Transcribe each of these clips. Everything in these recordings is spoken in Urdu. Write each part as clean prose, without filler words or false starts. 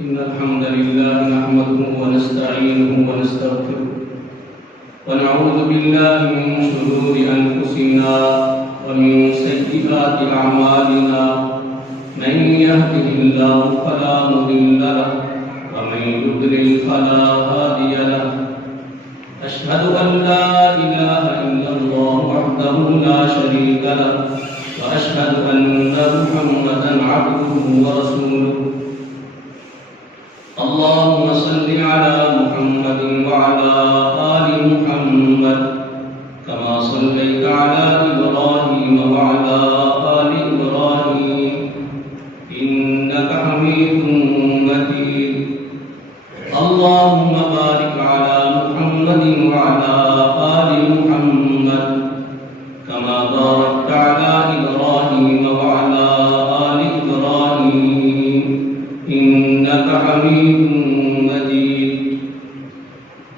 إن الحمد لله نحمده ونستعينه ونستغفره ونعوذ بالله من شرور أنفسنا ومن سيئات أعمالنا من يهده الله فلا مضل له ومن يضلل فلا هادي له أشهد أن لا إله إلا الله وحده لا شريك له وأشهد أن محمدا عبده ورسوله اللهم صل على محمد وعلى آل محمد كما صليت على إبراهيم وعلى آل إبراهيم إنك حميد مجيد اللهم بارك على محمد وعلى آل محمد كما باركت على إبراهيم وعلى آل إبراهيم إنك حميد مجيد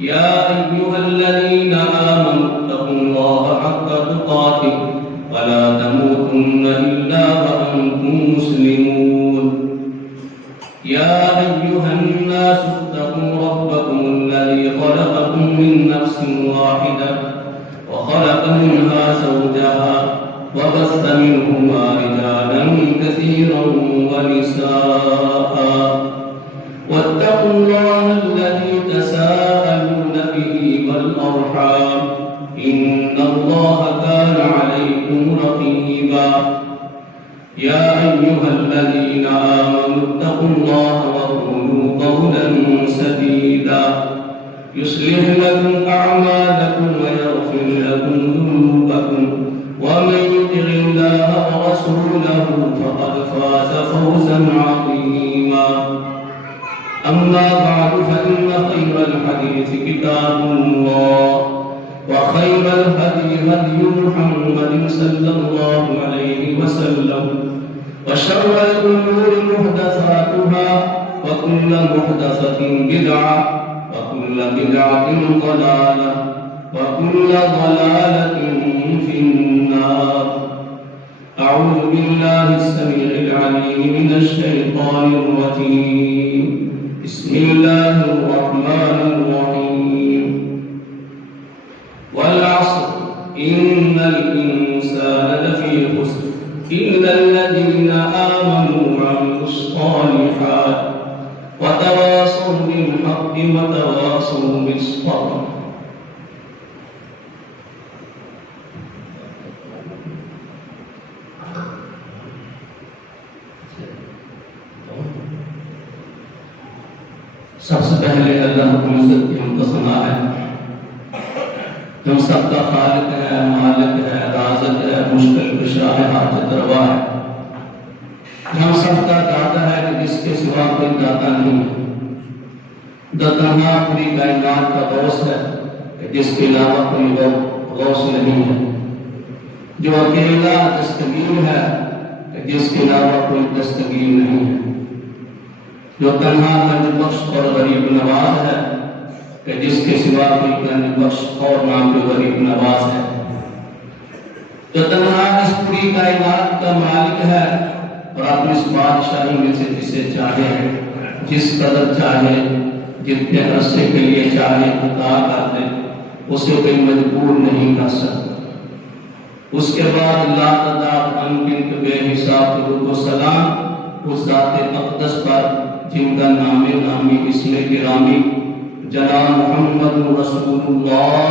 يا أيها الذين آمنوا اتقوا الله حق تقاته ولا تموتن إلا وأنتم مسلمون يا أيها الناس اتقوا ربكم الذي خلقكم من نفس واحدة وخلق منها زوجها وبث منهما رجالا كثيرا ونساء واتقوا الله الذي تساءلون به والأرحام إن الله كان عليكم رقيبا يا أيها الذين آمنوا اتقوا الله وقولوا قولا سديدا يصلح لكم أعمالكم ويغفر لكم ذنوبكم ومن يطع الله ورسوله فقد فاز فوزا عظيما أما بعد فإن خير الحديث كتاب الله وخير الهدي هدي محمد صلى الله عليه وسلم وشر الأمور محدثاتها وكل محدثة بدعة وكل بدعة ضلالة وكل ضلالة في النار. أعوذ بالله السميع العليم من الشيطان الرجيم. بسم الله الرحمن الرحيم. والعصر إن الإنسان لفي خسر إلا الذين آمنوا وعملوا الصالحات وتواصوا بالحق وتواصوا بالصبر. سب سے پہلے اللہ رب العزت کی ہم کا ثنا ہے، جو سب کا خالق ہے، مالک ہے، رازق ہے، مشکل کشا ہے، حاجت روا ہے، ہم سب کا داتا ہے کہ جس کے سوا کوئی داتا نہیں ہے، جو تنہا پوری کائنات کا غوث ہے کہ جس کے علاوہ کوئی غوث نہیں ہے، جو اکیلا دستگیر ہے کہ جس کے علاوہ کوئی دستگیر نہیں ہے، جو تنہا گنج بخش اور غریب نواز ہے کہ جس کے سوا کوئی گنج بخش اور نہ کوئی غریب نواز ہے، جو تنہا اس پوری کائنات کا مالک ہے اور اپنی اس بادشاہی میں سے جسے چاہے جس قدر چاہے جتنے عرصے کے لیے چاہے عطا کر دے، اسے کوئی مجبور نہیں کر سکتا۔ اس کے بعد لا تعداد انگنت بے حساب درود و سلام اس ذات اقدس پر جن کا نام نامی اسم گرامی جناب محمد رسول اللہ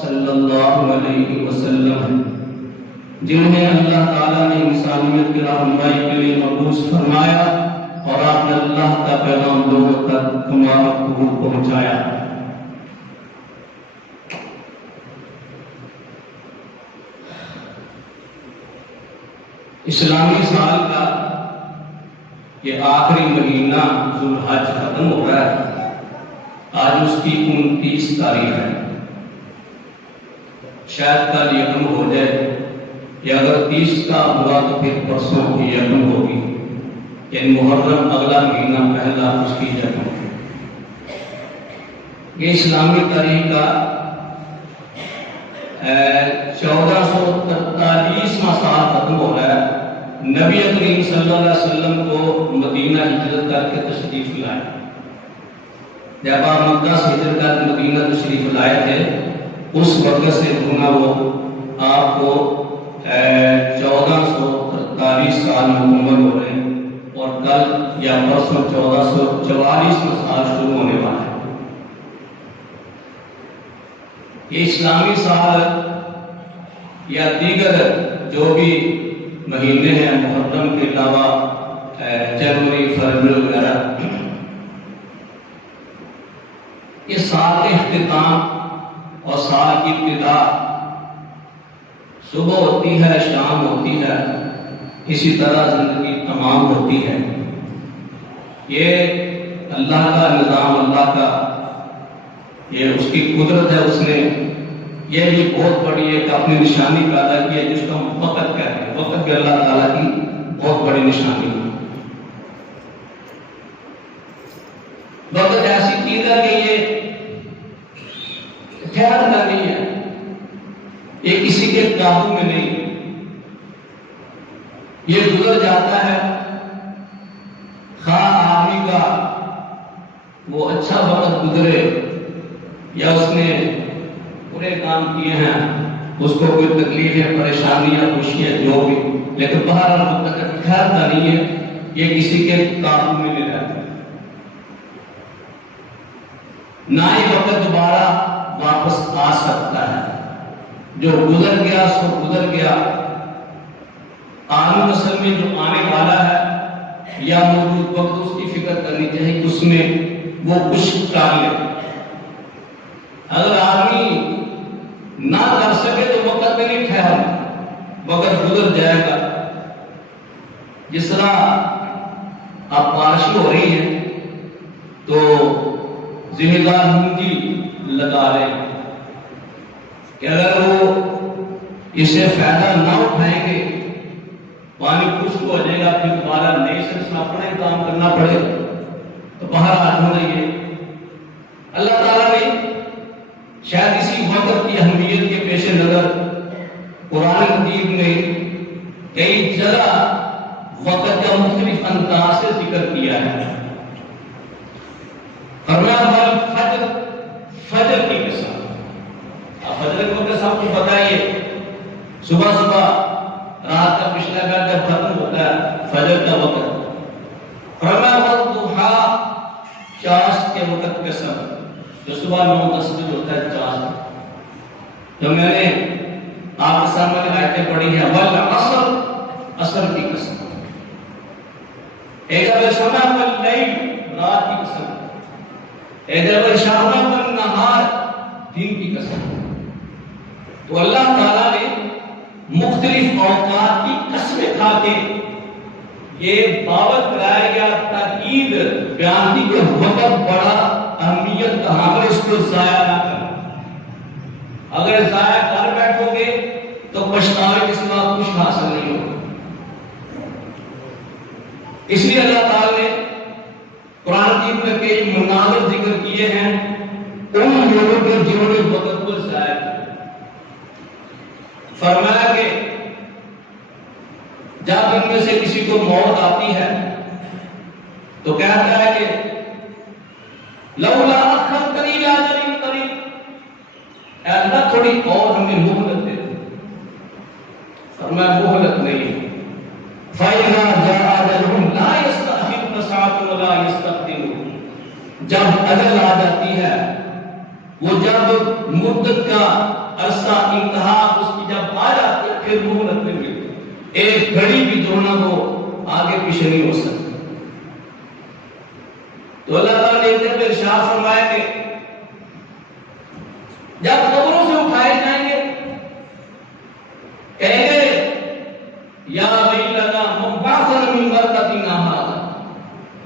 صلی اللہ علیہ وسلم، جنہیں اللہ تعالیٰ نے انسانیت کی رہنمائی کے لیے مبعوث فرمایا اور آپ نے اللہ کا پیغام لوگوں تک پہنچایا۔ اسلامی سال کا یہ آخری مہینہ ذوالحج ختم ہو رہا ہے، آج اس کی 29 تاریخ ہے، شاید کل یکم ہو جائے یا اگر 30 کا ہوا تو پھر پرسوں کی یکم ہوگی، یعنی محرم اگلا مہینہ پہلا اس کی یکم۔ یہ اسلامی تاریخ کا 1443واں سال ختم ہو رہا ہے۔ نبی کریم صلی اللہ علیہ وسلم کو مدینہ ہجرت کر کے تشریف لائے، جب آپ مکہ سے ہجرت کر کے مدینہ تشریف لائے تھے اس وقت سے گنا وہ آپ کو 1443 سال مکمل ہو رہے ہیں اور کل یا پرسوں 1444واں سال شروع ہونے والا ہے۔ یہ اسلامی سال یا دیگر جو بھی مہینے ہیں محرم کے علاوہ جنوری، فروری وغیرہ، یہ سال کے اختتام اور سال کی ابتدا صبح ہوتی ہے، شام ہوتی ہے، اسی طرح زندگی تمام ہوتی ہے۔ یہ اللہ کا نظام، اللہ کا یہ اس کی قدرت ہے، اس نے یہ بھی بہت بڑی ایک اپنی نشانی پیدا کی ہے جس کو ہم وقت کہتے ہیں۔ وقت بھی اللہ تعالیٰ کی بہت بڑی نشانی ہے۔ وقت ایسی چیز ہے کہ یہ ٹھہرتا نہیں ہے، یہ کسی کے قابو میں نہیں، یہ گزر جاتا ہے۔ خواہ آدمی کا وہ اچھا وقت گزرے یا اس نے برے کام کیے ہیں، اس کو کوئی تکلیفیں، پریشانیاں، خوشیاں جو بھی، لیکن بہرحال وقت ٹھہرتا نہیں ہے، یہ کسی کے قابو میں نہیں رہتا، نہ ہی وقت دوبارہ واپس آ سکتا ہے۔ جو گزر گیا سو گزر گیا۔ عالم اصل میں جو آنے والا ہے یا موجود وقت اس کی فکر کرنی چاہیے کہ اس میں وہ کچھ ٹال لے۔ اگر آدمی نہ کر سکے تو وقت میں نہیں ٹھہرنا، وقت گزر جائے گا۔ جس طرح اب بارش ہو رہی ہے تو ذمہ دار مونگی لگا رہے ہیں کہ اگر وہ اسے فائدہ نہ اٹھائیں گے پانی خشک ہو جائے گا، پھر دوبارہ نئے سے اس میں اپنا ہی کام کرنا پڑے، تو باہر آ رہی ہے۔ اللہ تعالیٰ نے شاید اسی وقت کی اہمیت کے پیش نظر قرآن مجید میں کئی جگہ وقت کا مختلف انداز سے ذکر کیا ہے۔ فرمایا فجر، فجر کی قسم۔ اب فجر کو قسم کو بتائیے، صبح صبح رات کا پچھلا گھر جب ختم ہوتا ہے فجر کا وقت۔ فرمایا والضحیٰ، چاش کے وقت قسم، جو صبح 9-10 بجے ہوتا ہے چاش۔ جو میں نے آپ کے سامنے آیتیں پڑھی ہیں، والعصر، عصر کی قسم۔ ایک جگہ شمع واللیل، رات کی قسم۔ ایک جگہ شمع والنہار، دن کی قسم۔ تو اللہ تعالیٰ نے مختلف اوقات کی قسمیں کھا کے یہ دعوت کرایا گیا، تاکید بیان کی کہ وقت بڑا اہمیت کا، اگر اس کو ضائع نہ کرنا۔ اگر ضائع کر بیٹھو گے تو پچھتاوے کے سوا کچھ حاصل نہیں ہوگا۔ اس لیے اللہ تعالیٰ نے قرآن میں کئی مناظر ذکر کیے ہیں ان لوگوں کے جنہوں نے وقت کو ضائع کیا۔ فرمایا کہ جب ان میں سے کسی کو موت آتی ہے تو کہتا ہے کہ لولا اخرتنی الی اجل قریب، اے اللہ تھوڑی اور ہمیں مہلت دے دے۔ فرمایا مہلت نہیں۔ فَإِذَا جَاءَ أَجَلُهُمْ لَا يَسْتَأْخِرُونَ سَاعَةً وَلَا يَسْتَقْدِمُونَ۔ جب اجل آ جاتی ہے، وہ جب مدت کا عرصہ انتہا اس کی جب آ جاتی ہے، پھر مہلت نہیں ملتی، ایک گھڑی بھی جو نا وہ آگے پیچھے نہیں ہو سکتی۔ تو اللہ تعالیٰ نے ایک دن ارشاد فرمایا کہ جب قبروں سے اٹھائے جائیں گے، کہیں گے یا ویلنا من بعثنا من مرقدنا ھذا،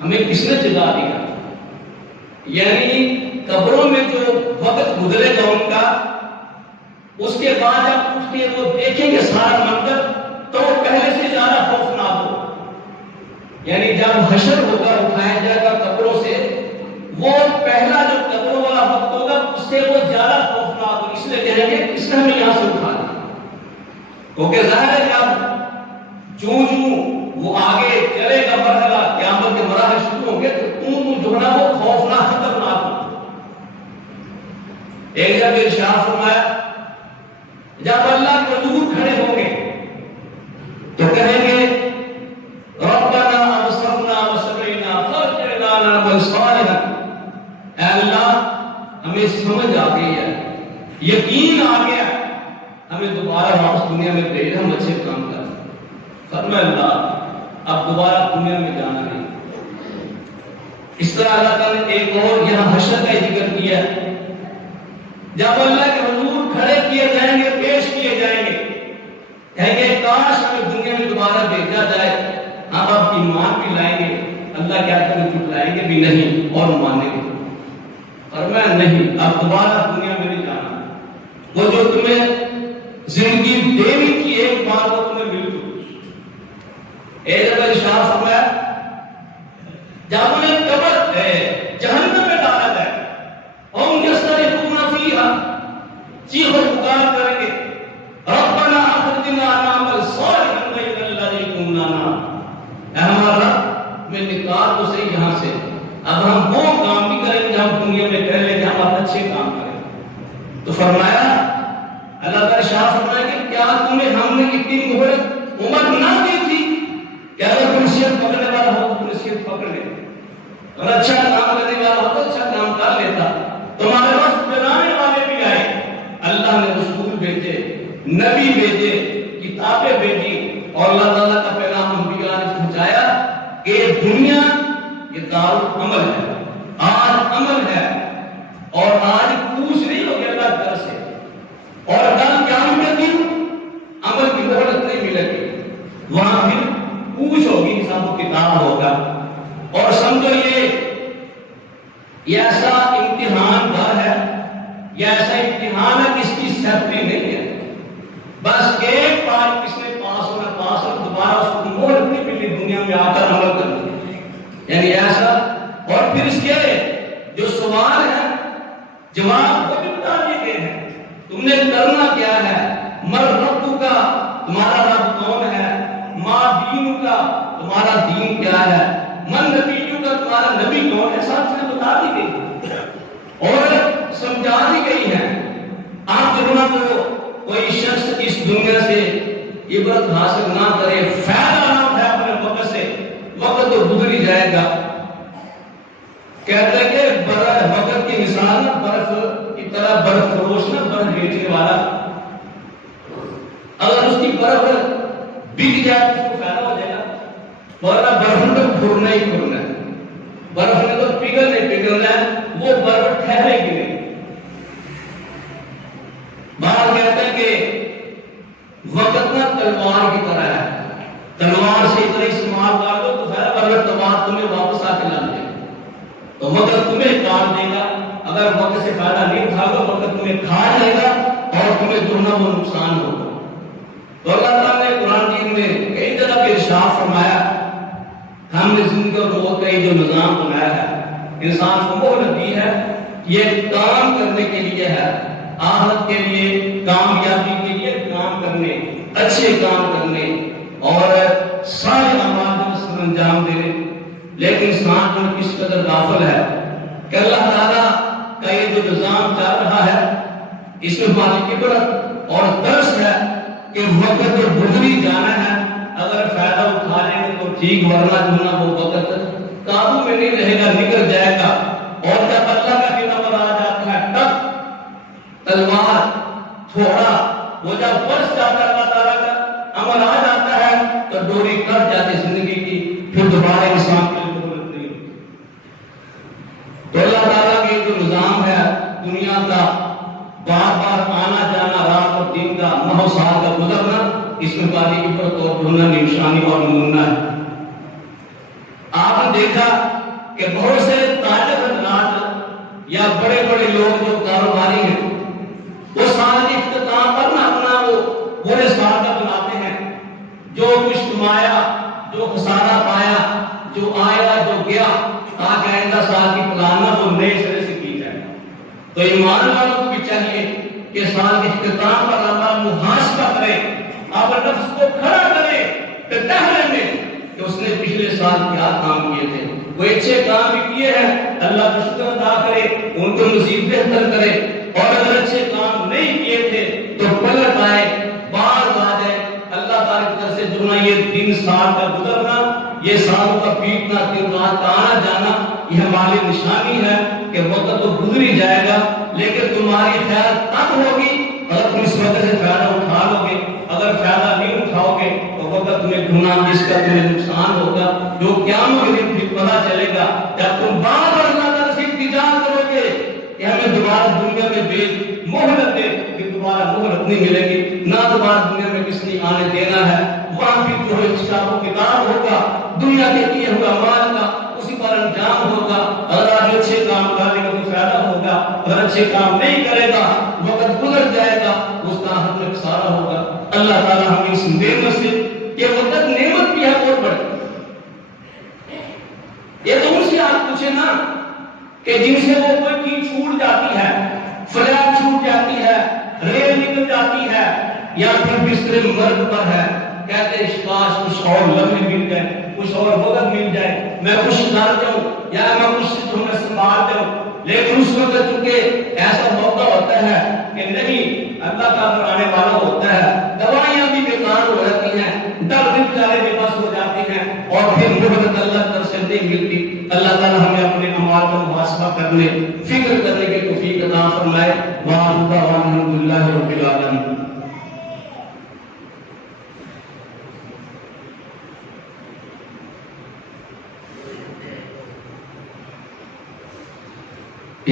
ہمیں کس نے جگا دیا؟ یعنی قبروں میں جو وقت گزرے گا ان کا، اس کے بعد جب اٹھ کے وہ دیکھیں گے سارا منظر تو پہلے سے زیادہ خوفناک ہو۔ یعنی جب حشر ہوگا، اٹھایا جائے گا قبروں سے، وہ پہلا جو قبروں والا وقت ہوگا اس سے وہ زیادہ خوفناک ہو۔ اس لیے کہیں گے کس نے ہمیں یہاں سے اٹھا دیا؟ کیونکہ ظاہر ہے کہ چوں وہ آگے چلے گا مرحلہ، قیامت کے مراحل شروع ہوں گے تو جو ہے وہ خوفناک خطرناک ہو۔ ایک جب ارشاد فرمایا جب اللہ کے حضور کھڑے ہوں گے تو کہیں گے ربنا ابصرنا وسمعنا فارجعنا نعمل صالحا، اے اللہ ہمیں سمجھ آ گئی ہے، یقین آ گیا، ہمیں دوبارہ واپس دنیا میں بھیج، ہم اچھے کام کریں۔ فرمایا اللہ اب دوبارہ دنیا میں جانا نہیں۔ اس طرح اللہ تعالیٰ نے ایک اور یہاں حشر کا ذکر کیا ہے، جب اللہ کے حضور کھڑے کیے جائیں گے، پیش کیے جائیں گے، کہیں گے کاش ہمیں دنیا میں دوبارہ بھیجا جائے، ہم اب ایمان بھی لائیں گے، اللہ کیا تمہیں جھٹلائیں گے بھی نہیں اور مانیں گے۔ فرمایا نہیں، اب دوبارہ دنیا میں نہیں جانا، وہ جو تمہیں زندگی دینے کی ایک بار وہ تمہیں مل چکی۔ ایک جگہ ارشاد فرمایا جب انہیں قبر جہنم میں ڈالا جائے، ہم یصطرخون فیہا، چیخ و پکار کریں گے ربنا اخرجنا نعمل صالحا غیر الذی کننا نعمل، اے ہمارا رب ہمیں نکال تو صحیح یہاں سے، اب ہم وہ کام بھی کریں گے ہم دنیا میں پہلے کہ ہم اچھے کام کریں۔ تو فرمایا اللہ کا ارشاد فرمایا کہ کیا تمہیں ہم نے اتنی مہلت عمر نہ دی تھی کہ اگر کوئی نصیحت پکڑنے والا ہو تو نصیحت پکڑ لے، اور اچھا کام کرنے والا ہو تو اچھا کام کر لیتا۔ تمہارے پاس ڈرانے والے بھی آئے، اللہ نے رسول بھیجے، نبی بھیجے، کتابیں بھیجی، اور اللہ تعالیٰ کا پیغام انبیاء نے پہنچایا کہ دنیا یہ دارالعمل ہے، آج عمل ہے، اور آج پوچھ نہیں ہوگی اللہ در سے، اور کل قیامت کے دن عمل کی مہلت نہیں ملے گی، وہاں پھر پوچھ ہوگی، حساب کتاب ہوگا۔ اور سمجھو یہ ایسا امتحان گھر ہے، یہ ایسا امتحان ہے کہ اس کی سیفٹی نہیں ہے، بس ایک بار کس نے پاس ہونا، پاس ہو، دوبارہ اس کو دنیا میں آ کر عمل کر دیں، یعنی ایسا۔ اور پھر اس کے جو سوال ہے جواب وہ بھی بتا دیے گئے ہیں، تم نے کرنا کیا ہے، مر رب کا، تمہارا رب کون ہے، ما دین کا، تمہارا دین کیا ہے، من نبی کا، تمہارا نبی کون ہے، سب چیزیں بتا دی گئی اور سمجھا دی گئی ہیں۔ آپ جب کو کوئی شخص اس دنیا سے عبرت حاصل نہ کرے، فائدہ نہ اٹھائے اپنے وقت سے، وقت تو گزر ہی جائے گا۔ کہتے ہیں کہ وقت کی مثال برف کی طرح، برف فروش نہ برف بیچنے والا، اگر اس کی برف بک جائے تو اس کو فائدہ ہو جائے گا، ورنہ برف نے تو پھرنا ہی پھرنا ہے، برف نے تو پگھلنا ہے، وہ برف ٹھہرے گی نہیں۔ بعض کہتے ہیں کہ وقت نہ تلوار کی طرح ہے، تلوار سے اتنا استعمال کر دو تو فائدہ، اگر تلوار تمہیں واپس آ کے لگ جائے تو وقت تمہیں کام دے گا، اگر وقت سے فائدہ نہیں اٹھا گا وقت تمہیں کھا جائے گا اور تمہیں دگنا وہ نقصان ہوگا۔ تو اللہ تعالیٰ نے قرآن کریم میں کئی جگہ پہ ارشاد فرمایا، ہم نے زندگی اور موت کا یہ جو نظام بنایا ہے، انسان کو مہلت دی ہے، یہ کام کرنے کے لیے ہے، آخرت کے لیے، کامیابی کے لیے کام کرنے، اچھے کام کرنے اور سارے اعمال سر انجام دینے۔ لیکن انسان کو کس قدر غافل ہے کہ اللہ تعالیٰ کا یہ جو نظام چل رہا ہے اس میں ہماری عبرت اور درس ہے کہ وقت تو گزری جانا ہے، اگر فائدہ اٹھا لیں گے تو ٹھیک، ورنہ جو نا وہ وقت قابو میں نہیں رہے گا، نکل جائے گا۔ اور جب اللہ کا بھی نمبر آ جاتا ہے تب تلوار تھوڑا وہ جب برس جاتا ہے، اللہ تعالیٰ کا امر آ جاتا ہے تو ڈوری کٹ جاتی زندگی کی، پھر دوبارہ انسان کے لیے ضرورت نہیں۔ تو اللہ تعالیٰ کے جو نظام ہے دنیا کا، بار بار آنا جانا، رات اور دن کا، ماہ سال کا گزرنا، اس میں باری عبرت اور ڈھونڈنا نشانی اور نمونہ ہے۔ آپ نے دیکھا کہ بہت سے تاجر حضرات یا بڑے بڑے لوگ جو کاروباری ہیں، وہ سال کے اختتام پر نہ اپنا وہ پورے سال کا بناتے ہیں، جو کچھ کمایا، جو خسارہ پایا، جو آیا جو گیا، تاکہ آئندہ سال کی پلانہ وہ نئے سرے سے کی جائے۔ تو ایمان والوں کو بھی چاہیے کہ سال کے اختتام پر اللہ محاسبہ کرے، اپنے نفس کو کھڑا کرے ٹہرنے میں کہ اس نے پچھلے سال کیا کام کیے تھے، وہ اچھے کام بھی کیے ہیں، اللہ کا شکر ادا کرے، ان کو مزید بہتر کرے، اور اگر اچھے کام نہیں کیے تھے تو پلٹ آئے، باز آ جائے۔ اللہ تعالیٰ کی طرف سے جو نا یہ دن سال کا گزرنا، یہ سالوں کا بیتنا، دن رات کا آنا جانا، یہ ہماری نشانی ہے کہ وقت تو گزر ہی جائے گا، لیکن تمہاری خیر تب ہوگی اگر تم اس وقت سے فائدہ اٹھا لو گے، اگر فائدہ نہیں اٹھاؤ گے تو وقت تمہیں ڈھونڈنا، جس کا تمہیں نقصان ہوگا، جو قیامت کے دن پھر پتہ چلے گا جب تم بار بار اللہ تعالیٰ سے التجا کرو گے کہ ہمیں دوبارہ دنیا میں بھیج، مہلت دے، کہ دوبارہ مہلت نہیں ملے گی، نہ دوبارہ دنیا میں کس نے آنے دینا ہے، وہاں بھی جو ہے حساب و کتاب ہوگا، دنیا کے کیے ہوئے اعمال کا اسی پر انجام ہوگا۔ اگر آپ اچھے کام کریں گے تو فائدہ ہوگا، اگر اچھے کام نہیں کرے گا وقت گزر جائے گا، اس کا حق میں خسارہ ہوگا۔ اللہ تعالیٰ ہمیں اس نعمت سے، یہ وقت نعمت بھی ہے بہت بڑی، یہ تو ان سے آپ پوچھے نا کہ جن سے وہ کوئی چیز چھوٹ جاتی ہے، فلیٹ چھوٹ جاتی ہے، ریل نکل جاتی ہے، یا پھر بستر مرگ پر ہے، کہتے ہیں کاش کچھ اور لمحے مل جائے، کچھ اور وقت مل جائے، میں کچھ ڈر جاؤں یا میں کچھ تمہیں سنبھال جاؤں، لیکن اس وقت چونکہ ایسا موقع ہوتا ہے کہ نہیں، اللہ کا آنے والا ہوتا ہے، دوائیاں بھی بیکار ہو جاتی ہیں، ڈر بھی بیچارے بے بس ہو جاتے ہیں، اور پھر مہلت اللہ کی طرف سے نہیں ملتی۔ اللہ تعالیٰ ہمیں اپنے اعمال کا محاسبہ کرنے، فکر کرنے کی توفیق عطا فرمائے۔ وآخر دعوانا الحمدللہ رب العالمین۔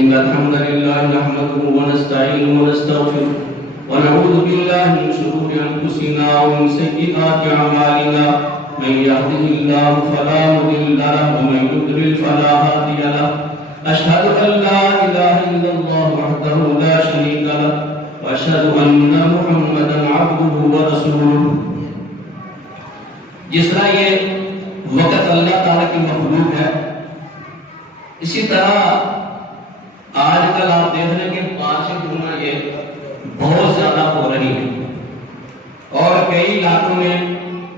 إن الحمد لله نحمده ونستعينه ونستغفره ونعوذ بالله من شرور أنفسنا ومن سيئات أعمالنا، من يهده الله فلا مضل له ومن يضلل فلا هادي له، أشهد أن لا إله إلا الله وحده لا شريك له، وأشهد أن محمدا عبده ورسوله۔ جس طرح یہ وقت اللہ تعالیٰ کی مخلوق ہے۔ اسی طرح آج کل آپ دیکھ رہے ہیں کہ بارشیں جو نا یہ بہت زیادہ ہو رہی ہیں، اور کئی علاقوں میں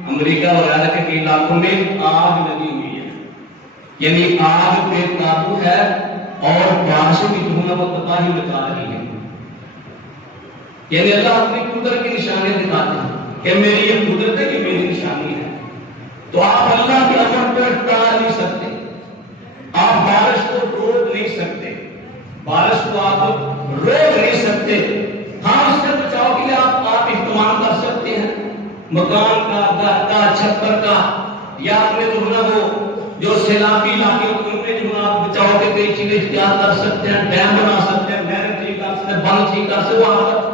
امریکہ وغیرہ کے کئی علاقوں میں آگ لگی ہوئی ہے، یعنی آگ پہ قابو ہے اور بارشیں بھی جو نا وہ تباہی مچا رہی ہیں۔ یعنی اللہ اپنی قدرت کی نشانیاں دکھاتے ہیں کہ میری یہ قدرت ہے، یہ میری نشانی ہے۔ تو آپ اللہ کے امر کو ٹال نہیں سکتے، آپ بارش کو روک نہیں سکتے، بارش کو آپ روک نہیں سکتے۔ ہاں اس سے بچاؤ کے لیے آپ اہتمام کر سکتے ہیں، مکان کا، گھر کا، چھپر کا، یا اپنے جو ہے وہ جو سیلابی علاقے ان میں جو ہے آپ بچاؤ کے کئی چیزیں اختیار کر سکتے ہیں، ڈیم بنا سکتے ہیں، نہر ٹھیک کر سکتے ہیں، بند ٹھیک کر سکتے ہیں وہاں پر۔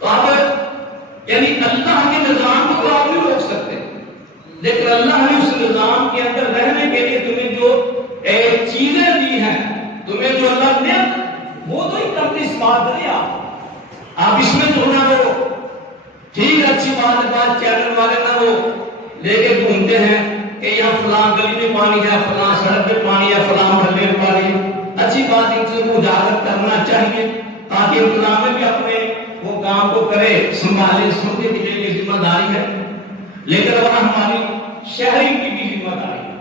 تو آپ یعنی اللہ کے نظام کو آپ نہیں روک سکتے، لیکن اللہ نے اس نظام کے اندر رہنے کے لیے تمہیں جو چیزیں دی ہیں، تمہیں جو اللہ نے وہ تو ایک اپنی استعمال کریں۔ آپ اس میں جو نا وہ ٹھیک اچھی بات چینل والے نا وہ لے کے گھومتے ہیں کہ یہاں فلاں گلی میں پانی ہے، فلاں سڑک پہ پانی ہے، فلاں محلے میں پانی ہے۔ اچھی بات ان چیزوں کو اجاگر کرنا چاہیے تاکہ انتظامیہ بھی اپنے وہ کام کو کرے، سنبھالے، سمجھے کہ یہ ذمہ داری ہے۔ لیکن وہاں ہماری شہری کی بھی ذمہ داری ہے،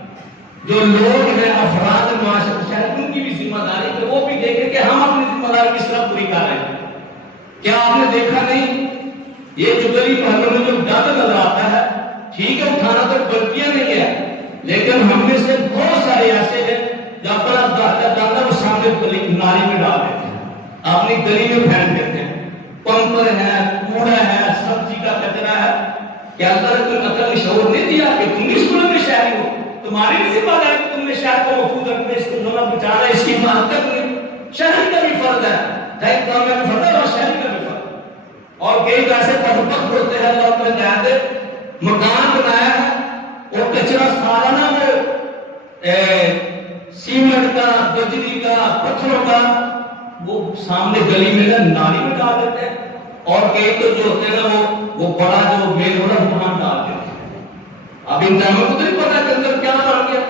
جو لوگ ہیں افراد معاشرے شہر ان کی بھی ذمہ داری کہ وہ بھی دیکھیں کہ ہم اپنی ذمہ داری کس طرح پوری کر رہے ہیں۔ کیا آپ نے دیکھا نہیں یہ جو گلی محلوں میں جو گند نظر آتا ہے، ٹھیک ہے اٹھانا تو غلطیاں نہیں ہے، لیکن ہم میں سے بہت سارے ایسے ہیں جو اپنا گندہ وہ سامنے نالی میں ڈال دیتے ہیں، اپنی گلی میں پھینک دیتے ہیں، پمپر ہے، کوڑا ہے، سبزی کا کچرا ہے۔ کیا اللہ نے تمہیں عقل شعور نہیں دیا کہ تم اس ملک میں شہری ہو؟ تمہاری بھی ذمہ داری کہ تم نے شہر کو محفوظ رکھنا، اس کو زمانہ بچانا، اس کی حفاظت کرنی۔ شہری کا بھی فرض ہے، ایک کام میں فرض ہے اور شہری کا بھی فرض ہے۔ اور کئی ایسے پدپت ہوتے ہیں، اللہ نے نہایت مکان بنایا ہے اور کچرا سالانہ وہ سیمنٹ کا، بجری کا، پتھروں کا وہ سامنے گلی میں نالی میں ڈال دیتے ہیں، اور کئی تو جو ہوتے ہیں نا وہ بڑا جو میل ہو رہا وہاں ڈال دیتے ہیں۔ اب انتظامیہ کو تو نہیں پتا کہ اندر کیا بن گیا،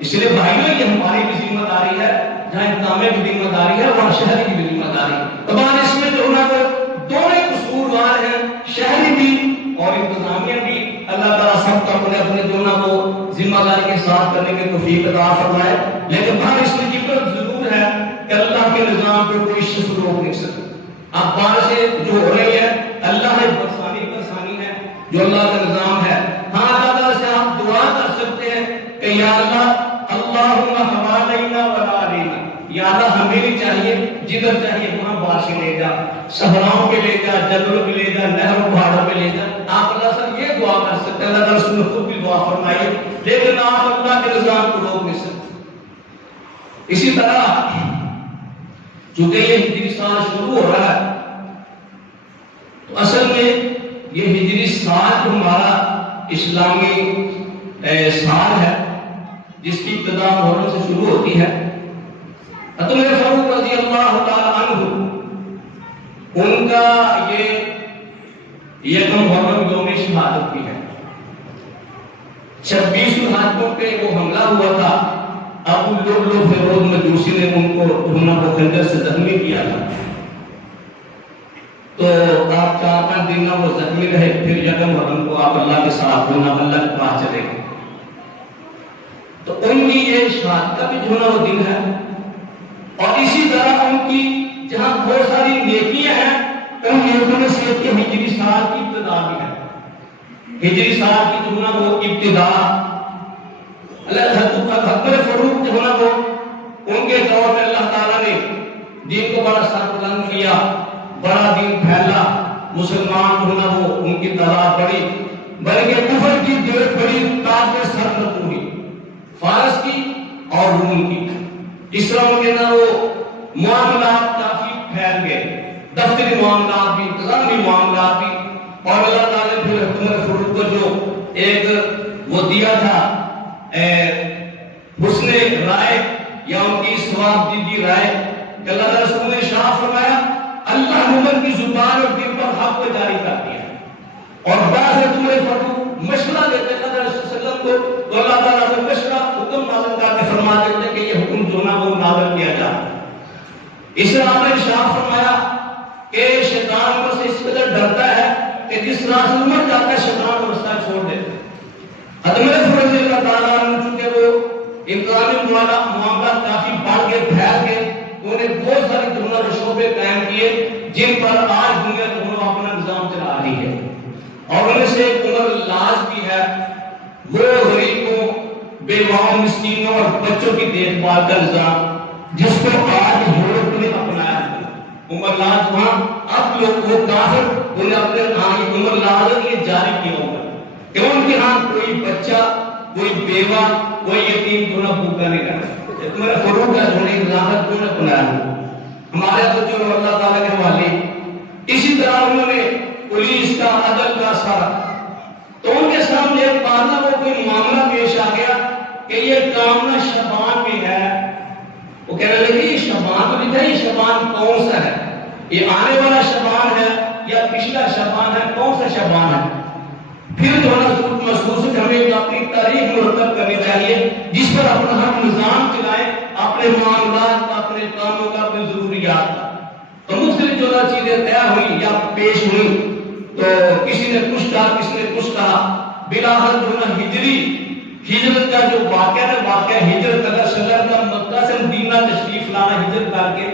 اس لیے بھائیوں یہ ہماری بھی ذمہ داری ہے، جہاں انتظامیہ کی ذمہ داری ہے وہاں شہری کی بھی ذمہ داری ہے۔ طبعا اس میں جو نا وہ دونوں قصوروار ہیں، شہری بھی اور انتظامیہ بھی۔ اللہ تعالیٰ سب کو اپنے اپنے جو نا وہ ذمہ داری کے ساتھ کرنے کی توفیق عطا فرمائے۔ لیکن ہر اس میں عبرت ضرور ہے کہ اللہ کے نظام کو کوئی شخص روک نہیں سکتا۔ اب بارشیں جو ہو رہی ہے اللہ نے برسانی ہے، جو اللہ کا نظام ہے۔ ہاں اللہ تعالیٰ سے آپ دعا کر سکتے ہیں کہ یا اللہ اللہم حوالینہ ولا علینا، یا اللہ ہمیں نہیں چاہیے، جدھر چاہیے وہاں بارشیں لے جا، صحراؤں پہ لے جا، جنگلوں پہ لے جا، نہروں پہاڑوں پہ لے جا۔ آپ اللہ سے یہ دعا کر سکتے ہیں، اللہ تعالیٰ رسول خود بھی دعا فرمائیے، لیکن آپ اللہ کے نظام کو روک نہیں سکتے۔ اسی طرح چونکہ یہ ہجری سال شروع ہو رہا ہے تو اصل میں یہ ہجری سال ہمارا اسلامی سال ہے جس کی ابتدا محرم سے شروع ہوتی ہے۔ حضرت عمر فاروق رضی اللہ تعالی عنہ ان کا یہ یکم محرم یوم شہادت بھی ہے۔ 26 محرم پہ وہ حملہ ہوا تھا، ابو لؤلؤ فیروز مجوسی نے ان کو خنجر سے زخمی کیا تھا، تو آپ 4-5 دن وہ زخمی رہے، پھر یکم محرم کو آپ اللہ کے ساتھ اللہ کے پاس چلے گئے۔ تو ان کی یہ شہادت کا بھی جو نا وہ دن ہے، اور اسی طرح ان کی جہاں بہت ساری نیکیاں ہیں ان نیکیوں میں سے کہ ہجری سال کی ابتدا بھی ہے۔ ہجری سال کی جو نا وہ ابتدا حضرت عمر فاروق جو نا وہ ان کے دور میں اللہ تعالیٰ نے دین کو بڑا سربلند کیا، بڑا دین پھیلا، مسلمان جو نا وہ ان کی تعداد بڑی، بلکہ کفر کی دیوت بڑی تاج سر ہوئی، فارس کی اور روم کی۔ اس طرح ان کے نا وہ معاملات کافی پھیل گئے، دفتری معاملات بھی، انتظامی معاملات بھی، اور اللہ تعالیٰ نے پھر عمر فاروق کو جو ایک وہ دیا تھا حسن رائے یا ان کی ثواب دیدی رائے کہ اللہ تعالیٰ رسول نے شاہ فرمایا اللہ عمر کی زبان اور دل پر حق کو جاری کر دیا، اور بعض عمر فاروق مشورہ دیتے ہیں اللہ علیہ وسلم کو تو اللہ تعالیٰ نے کشرا حکم نازل کر کے فرما دیتے کہ یہ حکم جو نا وہ نازل کیا جائے۔ اس لیے آپ نے ارشاد فرمایا کہ شیطان کو سے اس قدر ڈرتا ہے کہ جس راہ سے عمر جاتا ہے شیطان کو رستہ چھوڑ دیتا ہے۔ حضرت رضی اللہ تعالیٰ عنہ چونکہ وہ انتظامی معاملات کافی بڑھ کے پھیل کے انہیں بہت ساری دنیا اور شعبے قائم کیے جن پر آج دنیا دونوں اپنا نظام چلا رہی ہے، اور ان سے ایک عمر لاج بھی ہے، وہ غریبوں، بیواؤں، مسکینوں اور بچوں کی دیکھ بھال کا نظام جس کو آج یورپ نے اپنایا ہے۔ عمر لاج وہاں اب لوگ وہ کافر انہیں اپنے عمر لاج یہ جاری کیا ہوگا کہ ان کے ہاں کوئی بچہ، کوئی بیوہ، کوئی یتیم دونوں بھوکا نہیں رہنا۔ میرا فروغ کا جو نہیں لاحت دونوں اپنایا ہے ہمارے بچوں اور اللہ تعالیٰ کے حوالے۔ اسی طرح انہوں نے پولیس کا، عدل کا سارا، تو ان کے سامنے ایک بار نہ وہ کوئی معاملہ پیش آ گیا کہ یہ کام نہ شبان میں ہے۔ وہ کہنے لگے یہ شبان تو نہیں تھا، یہ شبان کون سا ہے؟ یہ آنے والا شبان ہے یا پچھلا شبان ہے؟ کون سا شبان ہے؟ پھر جو ہے ضرورت محسوس ہے کہ ہمیں اپنی تاریخ مرتب کرنی چاہیے جس پر اپنا ہم نظام چلائیں، اپنے معاملات کا، اپنے کاموں کا، اپنی ضروریات کا۔ تو مختلف جو چیزیں طے ہوئی یا پیش ہوئی تو کسی نے کچھ کہا، کسی نے کچھ کہا، بلاخر جو ہے ہجرت کا جو واقعہ ہے، واقعہ ہجرت اللہ صلی اللہ علیہ وسلم مکہ سے مدینہ تشریف لانا، ہجرت کر کے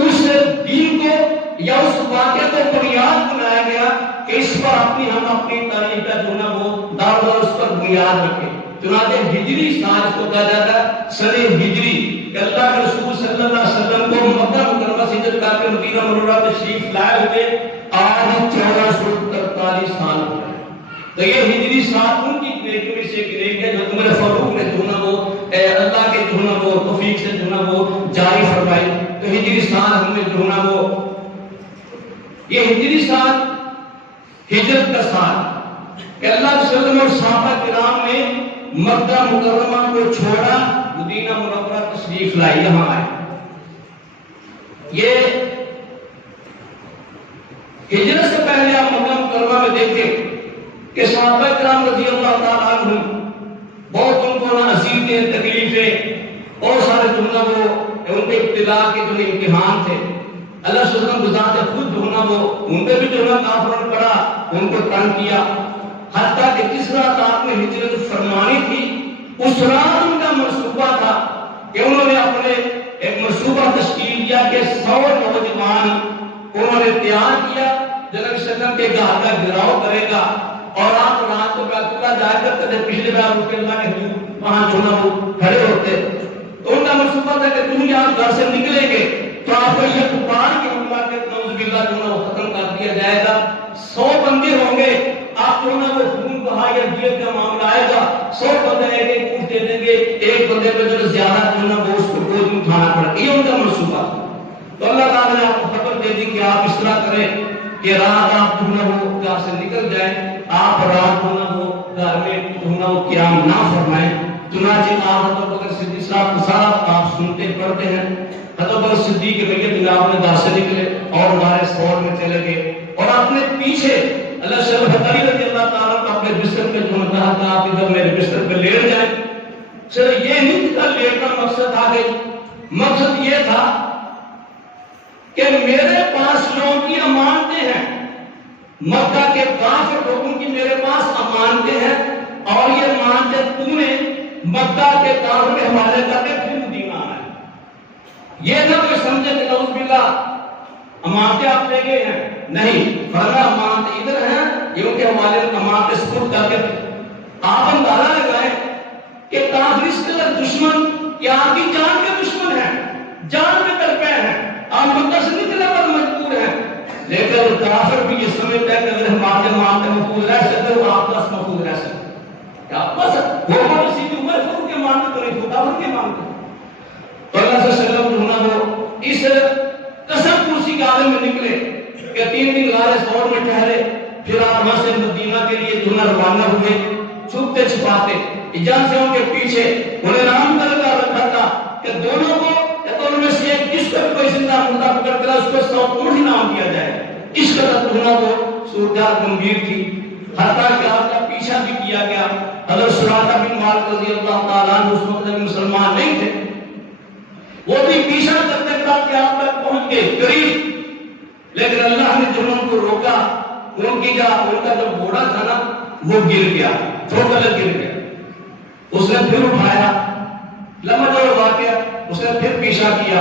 اس دین کو یا اس واقعہ کو بنیاد بنایا گیا کہ اس پر ہم اپنی تاریخ کا جو نا وہ دار اس پر بنیاد رکھیں۔ چنانچہ ہجری سال کو کہا جاتا ہے سن ہجری کہ اللہ کے رسول صلی اللہ علیہ وسلم کو مکہ مکرمہ سے ہجرت کر کے مدینہ منورہ تشریف لائے ہوئے آج 1443 سال ہو گئے۔ تو یہ ہجری سال ان کی نیکی میں سے گنے گئے جو عمر فاروق نے جو نا وہ اللہ کے جو نا وہ توفیق سے جو نا وہ جاری فرمائی۔ تو ہجری سال ہمیں جو نا وہ یہ ہجری سال ہجرت کا سال کہ اللہ کے وسلم اور صحابہ کرام نے مکہ مکرمہ کو چھوڑا، مدینہ منورہ تشریف لائی، یہاں آئے۔ یہ ہجرت سے پہلے آپ مکہ مکرمہ میں دیکھیں کہ صحابہ کرام رضی اللہ تعالیٰ عنہ بہت ان کو نہ اذیتیں، تکلیفیں، بہت سارے جو نا وہ ان کے ابتلا کے جو امتحان تھے، اللہ صلی اللہ علیہ وسلم بذات خود جو نا وہ ان پہ بھی جو نا کافروں نے پڑا، ان کو تنگ کیا، حتیٰ کہ جس رات آپ نے ہجرت فرمانی تھی اس رات ان کا منصوبہ تھا کہ انہوں نے اپنے ایک منصوبہ تشکیل کیا کہ 100 نوجوان انہوں نے تیار کیا جو نبی صلی اللہ علیہ وسلم کے گھر کا گھراؤ کرے گا، اور آپ رات کو بیت اللہ جائے کر کہتے پچھلے بار اس کے اللہ کے حضور وہاں جو نا وہ کھڑے ہوتے، تو ان کا منصوبہ تھا کہ تم یہاں گھر سے نکلیں گے تو آپ کو یہ کفار کے حملہ کے نعوذ باللہ جو نا وہ ختم کر دیا جائے گا، 100 بندے ہوں گے، آپ جو نا وہ خون بہا یا دیت کا معاملہ آئے گا، 100 بندے ایک اونٹ دے دیں گے، ایک بندے پہ جو زیادہ جو نا وہ اس کو بوجھ اٹھانا پڑے گا، یہ ان کا منصوبہ تھا۔ تو اللہ تعالیٰ نے آپ کو خبر دے دی کہ آپ اس طرح کریں کہ رات آپ جو نا وہ گھر سے نکل جائیں، آپ رات جو نا وہ گھر میں جو نا وہ قیام نہ فرمائیں۔ چنانچہ آپ حضرت بکر صدیق صاحب کا سارا آپ سنتے پڑھتے ہیں، حضرت بکر صدیق کے میت میں آپ نے گھر سے نکلے اور ہمارے فور میں چلے گئے، اور اپنے پیچھے اللہ صلی اللہ رضی اللہ تعالیٰ کو اپنے بستر پہ جو کہا تھا آپ ادھر میرے بستر پہ لیٹ جائیں۔ چلو یہ نہیں تھا لیٹنا مقصد آ گئی، مقصد یہ تھا کہ میرے پاس لوگوں کی امانتیں ہیں، مکہ کے کافر لوگوں کی میرے پاس امانتیں ہیں، اور یہ امانتیں تم نے مکہ کے کافر کے حوالے کر کے پھر مدینہ آنا ہے۔ یہ نہ کوئی سمجھے کہ نعوذ باللہ امانتیں آپ لے گئے ہیں، نہیں، فرمایا امانتیں ادھر ہیں، یہ ان کے حوالے امانتیں سپرد کر کے آپ اندازہ لگائیں کہ کافر اس قدر دشمن یا آپ کی جان کے دشمن ہیں، جان میں تڑپے ہیں، آپ مکہ سے نکلنے پر مجبور ہیں، لیکن کافر بھی یہ سمجھتا ہے کہ اگر ہمارے امانتیں محفوظ رہ سکتے تو آپ پاس محفوظ رہ سکتے، کیا بس وہ کسی کی عمر فروغ کے مانتے تو نہیں، کافر کے مانتے۔ تو اللہ صلی اللہ علیہ وسلم وہ اس قسم کرسی کے عالم میں نکلے کہ 3 دن غار ثور میں ٹھہرے، پھر آپ وہاں سے مدینہ کے لیے جو روانہ ہوئے، چھپتے چھپاتے ایجنسیوں کے پیچھے انہیں نام کر رکھا تھا کہ دونوں کو یا دونوں میں سے ایک جس کو کوئی زندہ مردہ پکڑ کر اس کو 100 اونٹ انعام دیا جائے۔ اس قدر دونوں کو صورتحال گمبھیر تھی، حتیٰ کہ آپ کا پیچھا بھی کیا گیا۔ حضرت سعد بن مالک رضی اللہ تعالیٰ عنہ اس وقت مسلمان نہیں تھے، وہ بھی پیچھا کرتے کرتے آپ تک پہنچ گئے قریب، لیکن اللہ نے جو ان کو روکا، ان کا جو گھوڑا تھا نا وہ گر گیا، ٹوٹل گر گیا۔ اس نے پھر اٹھایا، لمحہ جو واقعہ، اس نے پھر پیچھا کیا،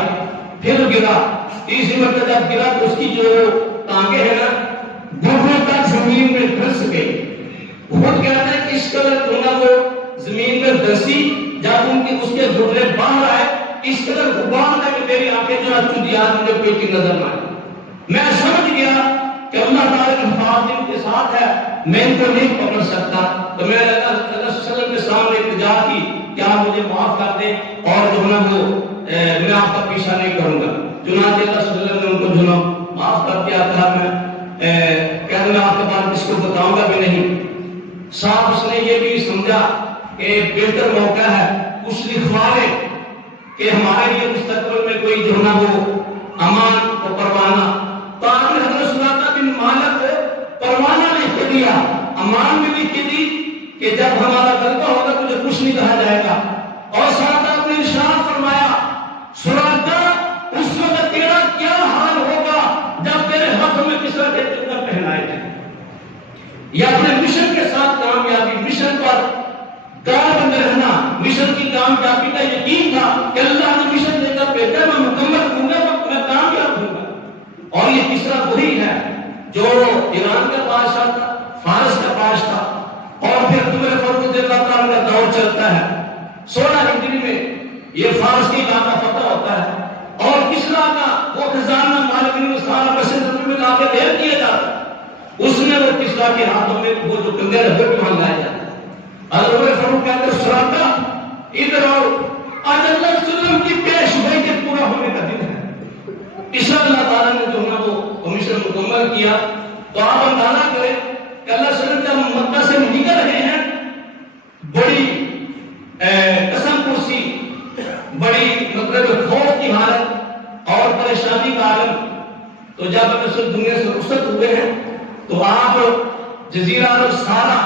پھر گرا، تیسری مرتبہ جب گرا تو اس کی جو ٹانگیں ہیں نا گھٹنوں تک زمین میں دھنس گئی۔ خود کہتے ہیں کہ اس قدر جو نا وہ زمین میں دھنسی، جب ان کی اس کے گھٹنے باہر آئے اس قدر غبار تھا کہ میری آنکھیں جو ہے چودیات مجھے کوئی کی نظر نہ آئی۔ میں سمجھ گیا کہ اللہ تعالیٰ کی حفاظت ان کے ساتھ ہے، میں ان کو نہیں پکڑ سکتا، تو میں نے اللہ صلی اللہ علیہ وسلم کے سامنے التجا کی کہ آپ مجھے معاف کر دیں اور جو ہے وہ میں آپ کا پیچھا نہیں کروں گا۔ چنانچہ اللہ صلی اللہ علیہ وسلم نے ان کو جو ہے معاف کر دیا تھا۔ میں آپ کے بارے کس کو بتاؤں گا بھی نہیں۔ صاحب اس نے یہ بھی سمجھا کہ بہتر موقع ہے کچھ لکھوا لے کہ ہمارے لیے مستقبل میں کوئی جو ہے وہ امان و پروانہ، تاکہ حضرت سراقہ بن مالک پروانہ لکھ کے دیا، امان بھی لکھ کے دی کہ جب ہمارا غلبہ ہوگا تجھے کچھ نہیں کہا جائے گا۔ اور ساتھ آپ نے ارشاد فرمایا سراقہ اس وقت تیرا کیا حال ہوگا جب تیرے ہاتھوں میں کسرا کے چادر پہنائے جائیں۔ یہ اپنے مشن کے ساتھ کامیابی، مشن پر کام رہنا، مشن کی کامیابی کا یقین تھا کہ اللہ نے مشن دے کر بھیجا، میں مکمل ہوں گا، میں کامیاب ہوں گا۔ اور یہ تیسرا وہی ہے جو ایران کا بادشاہ تھا، فارس کا بادشاہ تھا، اور پھر عمر فاروق رضی اللہ تعالیٰ کا دور چلتا ہے۔ 16 ہجری میں یہ فارس کی علاقہ فتح ہوتا ہے اور کسرا کا وہ خزانہ مالک بن سارا بشر میں لا کے دیر کیا جاتا ہے، اس میں وہ کسرا کے ہاتھوں میں وہ جو کنگن ہے وہ وہاں لایا جاتا ہے۔ حضرت عمر فاروق کہتے ہیں سراقہ ادھر آؤ، آج اللہ صلی اللہ علیہ وسلم کی پیش گوئی کے پورا ہونے کا دن ہے۔ اس اللہ تعالیٰ نے جو ہے وہ مشن مکمل کیا۔ تو آپ اندازہ کریں کہ اللہ صلی اللہ علیہ وسلم جب مکہ سے نکل رہے ہیں، بڑی قسم پرسی، بڑی مطلب خوف کی حالت اور پریشانی کا عالم، تو جب رسول دنیا سے رخصت ہوئے ہیں تو آپ جزیرہ عرب سارا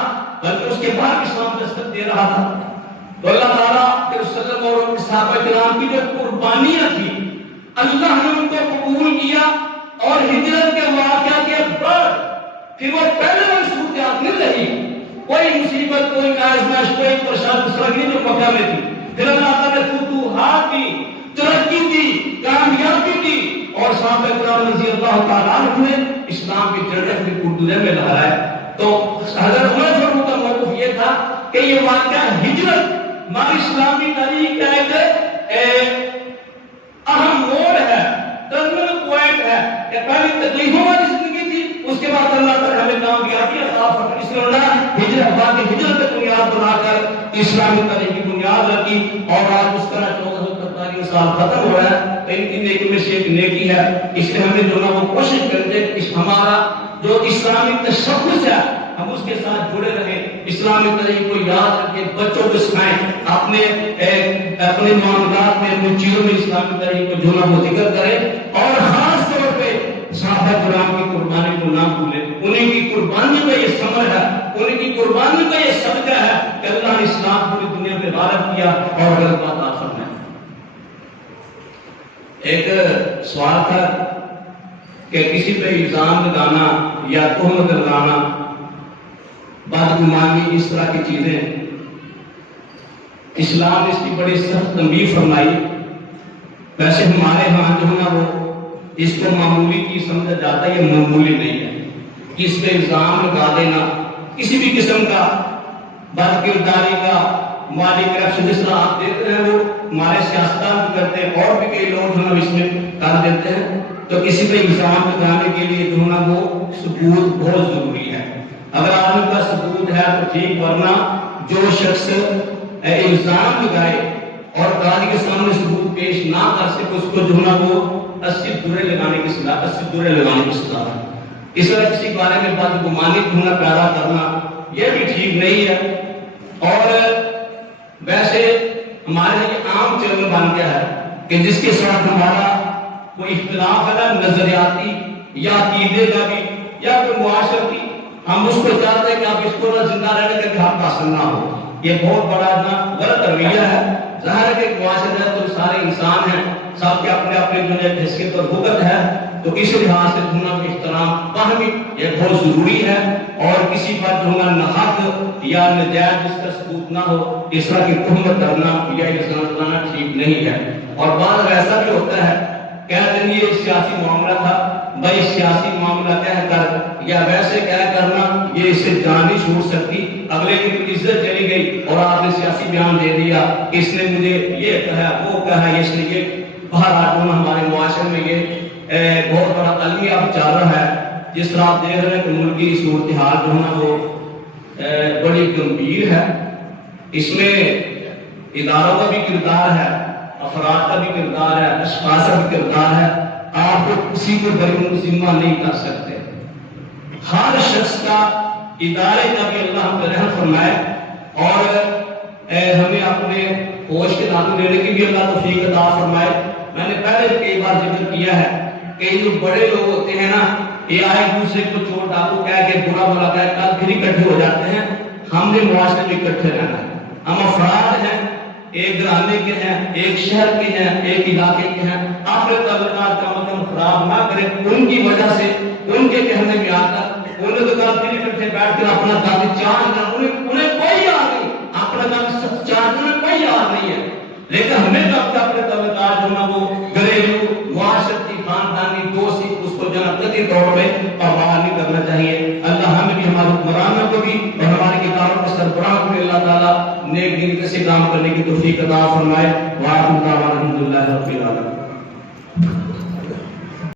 بلکہ اس کے بعد اسلام دستک دے رہا تھا، تو اللہ تعالیٰ کے رسول اور صحابہ کرام کی جو قربانیاں تھی اللہ نے ان کو قبول کیا، اور ہجرت کے واقعہ کے بعد پھر وہ پہلے والی صورتحال نہیں رہی، کوئی مصیبت، کوئی آزمائش، کوئی پریشانی جو مکہ میں تھی، پھر اللہ تعالیٰ نے فتوحات کی، ترقی کی، کامیابی کی، اور صحابہ کرام رضی اللہ تعالیٰ عنہ نے اسلام کی جڑیں بھی اردو میں لہرائے۔ تو حضرت عمر فاروق کا موقف یہ تھا کہ یہ واقعہ ہجرت ہماری اسلامی تاریخ کا ایک اہم موڑ ہے، ٹرنل پوائنٹ ہے کہ پہلی تکلیفوں والی زندگی تھی، اس کے بعد اللہ تعالیٰ ہمیں کامیابی عطا فرمائی۔ اس لیے ہجرت باقی ہجرت کی بنیاد بنا کر اسلامی تاریخ کی بنیاد رکھی، اور آج اس طرح 1443 سال ختم ہو رہا ہے۔ ان کی نیکی میں سے ایک نیکی ہے، اس لیے ہمیں جو ہے وہ کوشش کرتے ہیں کہ ہمارا جو اسلامی تشخص ہے ہم اس کے ساتھ جڑے رہیں، اسلامی طریق کو یاد رکھیں، بچوں کو سکھائیں، اپنے معاملات میں، اپنی چیزوں میں اسلامی طریق کو جو ہے وہ ذکر کریں، اور خاص طور پہ صحابہ کرام کی قربانی کو نہ بھولیں۔ انہیں کی قربانی کا یہ ثمر ہے، انہیں کی قربانی کا یہ صدقہ ہے کہ اللہ نے اسلام پوری دنیا میں غالب کیا اور غلبہ عطا فرمایا۔ ایک سوال تھا کہ کسی پہ الزام لگانا یا تہمت لگانا، بدگمانی، اس طرح کی چیزیں، اسلام نے اس کی بڑی سخت تنبیہ فرمائی۔ ویسے ہمارے ہاں جو ہے نا وہ اس کو معمولی چیز سمجھا جاتا ہے، یہ معمولی نہیں ہے۔ اس پہ الزام لگا دینا کسی بھی قسم کا، بد کرداری کا، مالی کرپشن، جس طرح آپ دیکھ رہے ہیں وہ ہمارے سیاستدان بھی کرتے ہیں، اور بھی کئی لوگ جو ہے اس میں کر دیتے ہیں، تو کسی پہ الزام لگانے کے لیے جو ہے وہ ثبوت بہت ضروری ہے۔ اگر آدمی کا ثبوت ہے تو ٹھیک، ورنہ جو شخص الزام لگائے اور قاضی کے سامنے ثبوت پیش نہ کر سکے، اس کو جو ہے وہ 80 درے لگانے کی سزا ہے۔ اس طرح کسی بارے میں بدگمانی ہونا پیدا کرنا یہ بھی ٹھیک نہیں ہے۔ اور ویسے ہمارے یہ عام چلن بن گیا ہے کہ جس کے ساتھ ہمارا کوئی اختلاف ہے نا، نظریاتی یا عقیدے کا بھی یا کوئی معاشرتی، ہم اس کو چاہتے ہیں کہ آپ اس کو زندہ رہنے کا حق حاصل نہ ہو، یہ بہت بڑا غلط رویہ ہے. ظاہر ہے کہ ایک معاشرہ ہے تو سارے انسان ہیں, سب کے اپنے اپنے جو ہے حیثیت اور حقوق ہے, تو اس لحاظ سے جو ہے احترام باہمی یہ بہت ضروری ہے, اور کسی پر جو ہے ناحق یا ناجائز جس کا ثبوت نہ ہو اس طرح کی تہمت کرنا یا الزام لگانا ٹھیک نہیں ہے. اور بعض ایسا بھی ہوتا ہے کہتے ہیں یہ سیاسی معاملہ تھا, بھائی سیاسی معاملہ کہہ کر یا ویسے کہہ کرنا یہ اس سے جان نہیں چھوٹ سکتی, اگلے کی عزت چلی گئی اور آپ نے سیاسی بیان دے دیا, اس نے مجھے یہ کہا وہ کہا, اس نے یہ باہر ہمارے معاشرے میں یہ بہت بڑا المیہ اب چل رہا ہے. جس طرح آپ دیکھ رہے ہیں کہ ملک کی صورتحال جو ہے وہ بڑی گمبھیر ہے, اس میں اداروں کا بھی کردار ہے, افراد کا بھی کردار ہے, اشخاص کا بھی کردار ہے. آپ کو کسی کو بری ذمہ نہیں کر سکتے. ہر شخص کا ادارے کا بھی اللہ ہم پہ رحم فرمائے اور ہمیں اپنے ہوش کے ناطے لینے کی بھی اللہ توفیق عطا فرمائے. میں نے پہلے کئی بار ذکر کیا ہے کہ جو بڑے لوگ ہوتے ہیں نا, یہ آئے دوسرے کو چوٹ ڈاکو کہہ کے برا بلا کہہ کر پھر اکٹھے ہو جاتے ہیں. ہم نے معاشرے میں اکٹھے رہنا ہے. ہم افراد ہیں, ایک گھرانے کے ہیں, ایک شہر کے ہیں, ایک علاقے کے ہیں. اپنے تعلقات کا مطلب خراب نہ کریں ان کی وجہ سے, ان کے کہنے میں آ کر انہیں تو کہا پھر اکٹھے بیٹھ کر اپنا داد چاند نہ, انہیں کوئی یاد نہیں, اپنا داد چاند انہیں کوئی یاد نہیں ہے. لیکن ہمیں تو اپنے تعلقات جو نا وہ گھریلو معاشرتی خاندانی دوستی اس کو جنتی طور پہ پامال نہیں کرنا چاہیے. اللہ ہمیں بھی ہمارے حکمرانوں کو بھی اور ہماری کتابوں کے سربراہ کو بھی اللہ تعالیٰ نیک دین سے کام کرنے کی توفیق عطا فرمائے. وآخر دعوانا الحمدللہ رب العالمین.